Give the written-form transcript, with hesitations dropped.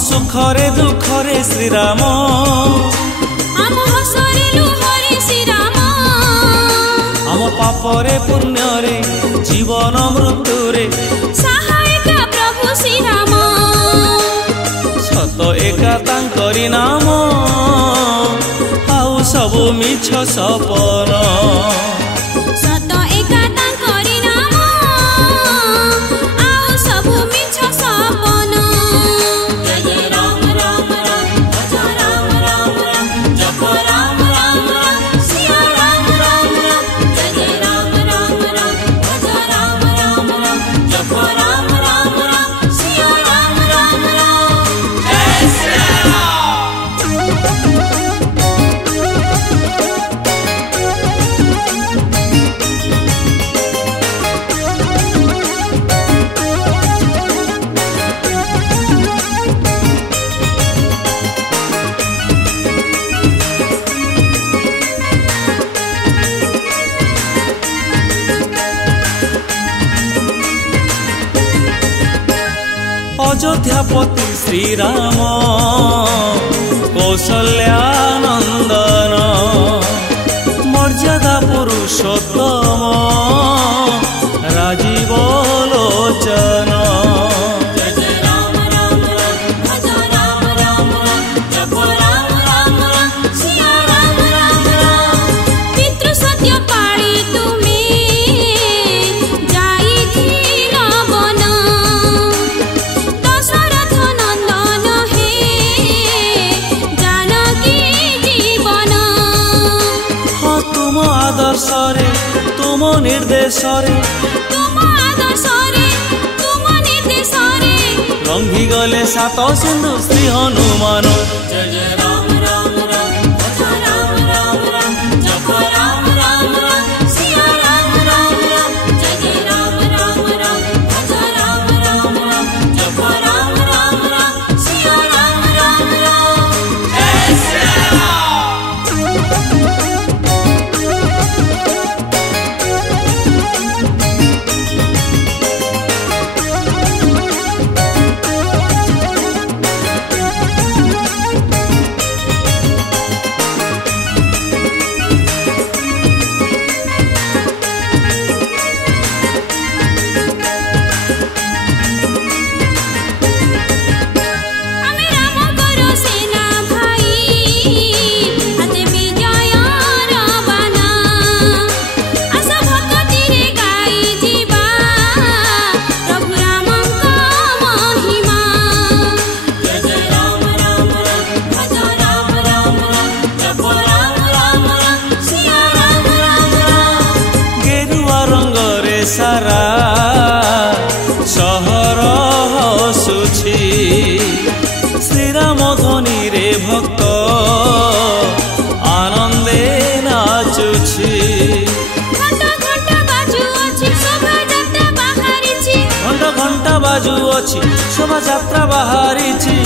सुखरे दुखरे श्रीराम आम हसरे लुहरे श्रीराम आम पापरे पुण्यरे जीवन मृत्युरे सहायका प्रभु श्रीराम सत एका तांकरी नाम आउ सबु मिछ सपन सत एका तांकरी नाम आउ सबु मिछ सपन जय जय राम राम राम भज राम राम राम जप राम राम राम सिया राम राम राम जय जय राम राम राम भज राम राम राम जप राम राम राम सिया राम राम राम जय श्री अयोध्यापति श्रीराम कौशल्यानंदन मर्यादा पुरुषोत्तम राजीव लोचन जय जय राम राम राम भज राम राम राम जप राम राम राम सिया राम राम राम पितृ सत्य पाळी तुमे जाईथिल वन दशरथ नंदन हे जानकी जीवन हाँ तुम आदर्श रे तुम निर्देश रे तुम आदर्श रे तुम निर्देश रे रंगी गले सात सिंधु श्री हनुमान जय जय राम राम राम भज राम राम राम जप राम राम राम सिया राम राम राम जय जय राम राम राम भज राम राम राम जप राम राम राम सिया राम राम राम जय श्री आमे राम करो सेना भाई हाते विजयर बाना आशा भक्ति रे गाई जीवा प्रभु रामଙ୍କ महिमा जय जय राम राम राम भज राम राम राम जप राम राम राम सिया राम राम राम गेरुआ रंग रे सारा सहर हसुछि श्रीराम ध्वनि रे भक्त आनंदे नाचुछि घंटा घंटा बाजू अछि शोभा यात्रा बाहरिछि घंटा घंटा बाजू अछि शोभा यात्रा बाहरिछि